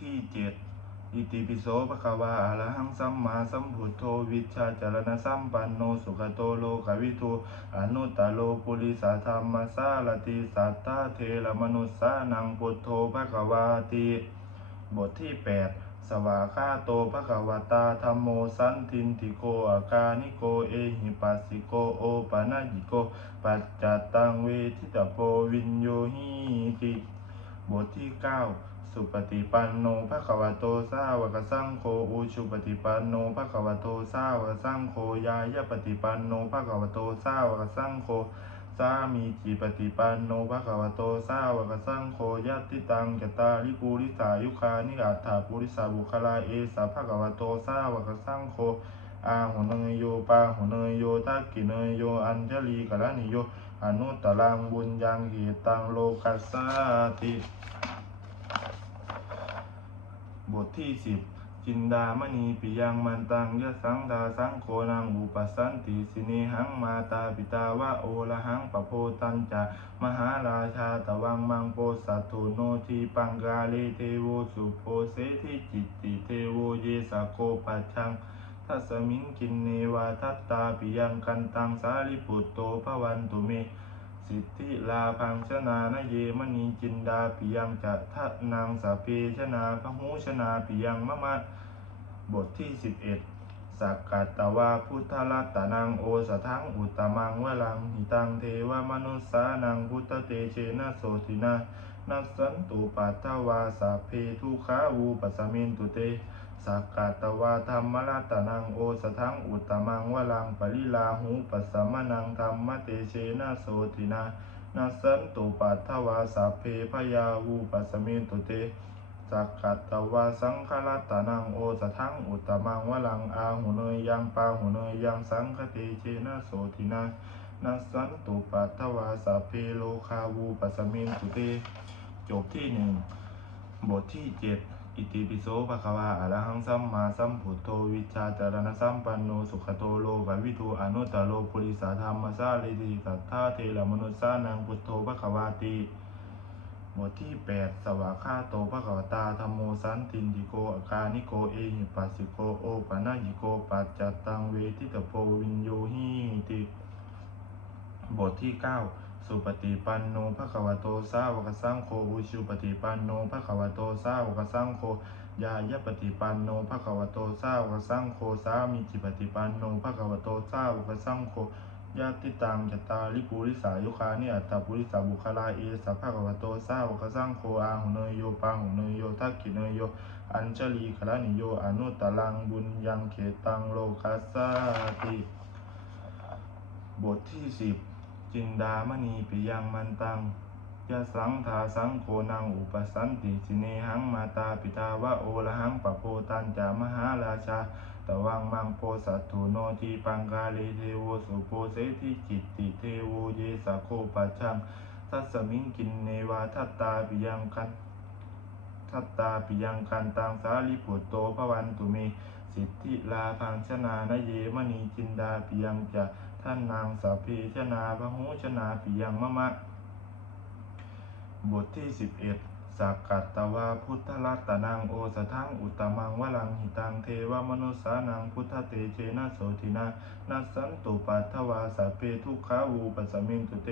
ที่เจ็ดอิติปิโสภะคะวาอะระหังสัมมาสัมพุทโธวิชชาจารณสัมปันโนสุขโตโลกวิทูอนุตตโลปุริสาธรรมสารติสัทธาเทระมนุสสานังพุทโธภะคะวาติบทที่ 8 สวาคาโตภะคะวตาธรรมโมสันทินติโกอากานิโกเอหิปัสสิโกโอปะนะยิโกปัจจตตังเวทิตาโพวินโยหิติบทที่ 9 สุปฏิปันโนภะคะวะโตสาวกสังโฆอุชุปฏิปันโนภะคะวะโตสาวกสังโฆยายะปฏิปันโนภะคะวะโตสาวกสังโฆสามีจิปฏิปันโนภะคะวะโตสาวกสังโฆยัตติตังจตาริปุริสายุคานิอัตถาปุริสาบุคลาเอสะภะคะวะโตสาวกสังโฆอาหุเนยโยปาหุเนยโยทักกิเนยโยอัญชลีกะละนิโยอนุตตรังบุญยังเหตังโลกัสสาติ บทที่สิบจินดามณีปิยังมันตังยะสังดาสังโคนังอุปสันติสิเนหังมาตาปิตาวะโอละหังปะโพตันจะมหาราชาตะวังมังโปสัตถุโนทีปังกาเลเทโวสุโพเสทิจิตติเทโวเยสะโคปัชังทัสมิงกินเนวาทัตตาปิยังกันตังสาริปุตโตภวันตุเม สิทธิลาพังชนานเยมณีจินดาปิยังจะทะนางสาเพชนาพหูชนาปิยังมะมะบทที่ 11สักกัตตวาพุทธลัตนังโอสทังอุตตมังวลังหิตังเทวมนุสสานังพุทธเตเชนะโสตินานัสสันตุปัตถวาสัพเพทุขาวูปัสสมินตุเต สักกัตตวาธรรมรัตนังโอสทังอุตมังวลังปริลาหูปัสสมนังธรรมเตเชนะโสตินานัสสันตุปัตถวาสัพเพพยาวูปัสมินตุเตสักกัตตวาสังฆรัตนังโอสทังอุตมังวลังอาหุเนยยังปาหุเนยยังสังคติเชนะโสตินานัสสันตุปัตถวาสัพเพโลคาวูปัสมินตุเตจบที่หนึ่งบทที่เจ็ด อิติปิโสภะคะวาอะระหังสัมมาสัมพุทโธวิชชาจารณสัมปันโนสุขโตโลภวิทูอนุตตโลปุริสาธรรมสาลิติสัทธาเทระมนุสสานังพุทโธภะคะวาติบทที่ 8 สวากขาโตภะคะวตาธรรมโมสันตินติโกอาคานิโกเอหิปัสสิโกโอปะนะยิโกปัจจตตังเวทิตโพวินโยหิติบทที่ 9 สุปฏิปันโนภะคะวะโตสาวกสังโฆอุชุปฏิปันโนภะคะวะโตสาวกสังโฆยายปฏิปันโนภะคะวะโตสาวกสังโฆสามิจิปฏิปันโนภะคะวะโตสาวกสังโฆญาติตังจตาลิปุริสายุคานิอัตตปุริสาบุคลาเอสัพพะคะวะโตสาวกสังโฆอาหุเนยโยปังหุเนยโยทักขิเนยโย อัญชลีคละนิโยอนุตตังบุญยังเขตังโลกัสสาติ บทที่สิบ จินดามณีปิยังมันตังยะสังทาสังโคนังอุปสันติสิเนหังมาตาปิตาวะโอละหังปะโพตันจามหาราชาตะวังมังโพสัตถุโนทีปังกาเลเทโวสุโพเสทิจิตติเทโวเยสะโคปัชังทัสมิงกินเนวาทัตตาปิยังคันทัตตาปิยังกันตังสาลิปุตโตภวันตุเมสิทธิลาพังชนานเยมณีจินดาปิยังจะ ท่านนางสาพีชนาพหูชนาปิยังมะมะ บทที่สิบเอ็ดสักกัตตวาพุทธรัตตนังโอสทังอุตมังวลังหิตังเทวมนุสานังพุทธเตเชนะโสตินานัสสันตุปัตถวาสัพเพทุกขาวูปัสมิงตุเต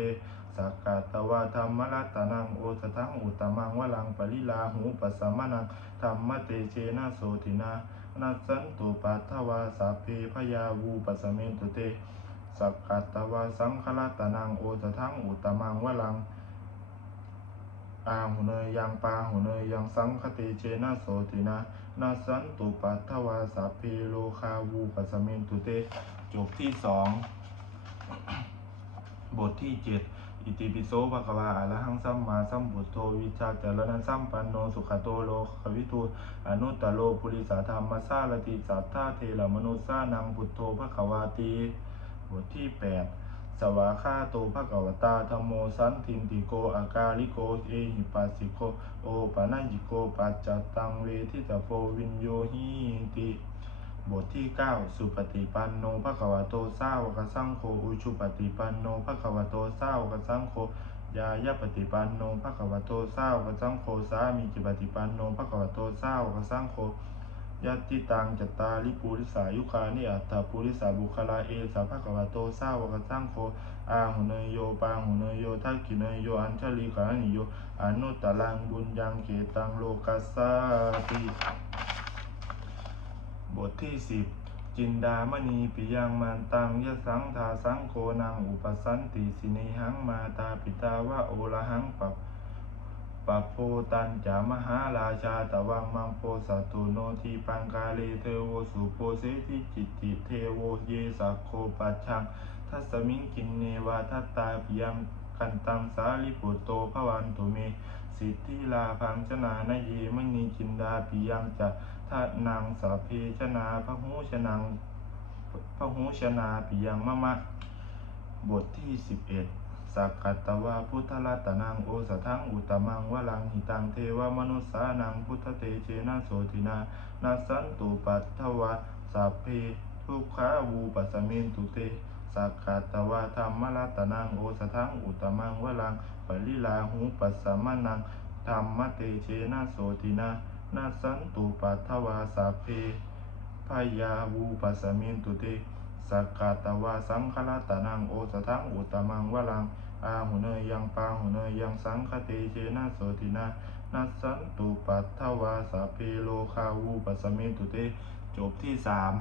สักกัตตวาธรรมรัตตนังโอสทังอุตมังวลังปริลาหูปัสสมนังธรรมเตเชนะโสตินานัสสันตุปัตถวาสัพเพพยาวูปัสสมิงตุเต สักกัตวาสังฆรัตนังโอสทังอุตมังวลังอาหุเนยยังปาหุเนยยังสังคติเจนะโสตินะนาสันตุปัตถวาสัพเพโลคาวูปัสสมินตุเตจบที่สองบทที่เจ็ดอิติปิโสภะคะวาอะระหังสัมมาสัมพุทโธวิชาจารณสัมปันโนสุขโตโลกวิทูอนุตตโลปุริสาธรรมสารติสัทธาเทระมนุสานังพุทโธภะคะวาติ บทที่แปดสวาคาโตภะคะวตาธรรมโมสันทินติโกอากาลิโกเอหิปัสสิโกโอปะนะยิโกปัจจตังเวทิตาโพวินโยหิติบทที่ 9 สุปฏิปันโนภะควโตสาวกสังโฆอุชุปฏิปันโนภะควโตสาวกสังโฆยายปฏิปันโนภะควโตสาวกสังโฆสามีจิปฏิปันโนภะควโตสาวกสังโฆ ยัตติตังจตตาริปุริสายุคานิอัตถปุริสาบุคลาเอสาภะคะวะโตสาวกสังโฆอาหุเนยโยปางหุเนยโยทักขิเนยโยอัญชลีกานิโยอนุตตลังบุญยังเกตังโลกัสสาติบทที่สิบจินดามณีปิยังมันตังยะสังทาสังโคนังอุปสันติสินีหังมาตาปิตาวะโอละหังปัป ปัปโพตันจามหาราชาตะวังมังโพสัตุโนทีปังกาเลเทโวสุโพเสทิจิตติเทโวเยสักโคปัจชังทัสมิงกินเนวาทัตตาปิยังกันตังสาลิปุตโตภวันตุเม สิทธิลาพังชนานเยมณีจินดาปิยังจะทะนังสาเพชนาพระหูชนังพหูชนาปิยังมะมะ บทที่สิบเอ็ด สักกัตตวาพุทธรัตนังโอสทังอุตมังวลังหิตังเทวมนุสานังพุทธเตเชนะโสตินานัสันตุปัตถวาสัพเพทุกขาวูปัสมินตุเตสักกัตตวาธรรมรัตนังโอสทังอุตมังวลังปริลาหูปัสสมนังธรรมเตเชนะโสตินานัสันตุปัตถวาสัพเพพยาวูปัสสมินตุเต สักกาตวาสังฆลตานังโอสทังอุตมังวลังอาหุเนยยังปาหุเนยยังสังคติเชนะโสตินานัสสันตุปัตถวาสาเพโลคาวูปัสมิตุเตจบที่สาม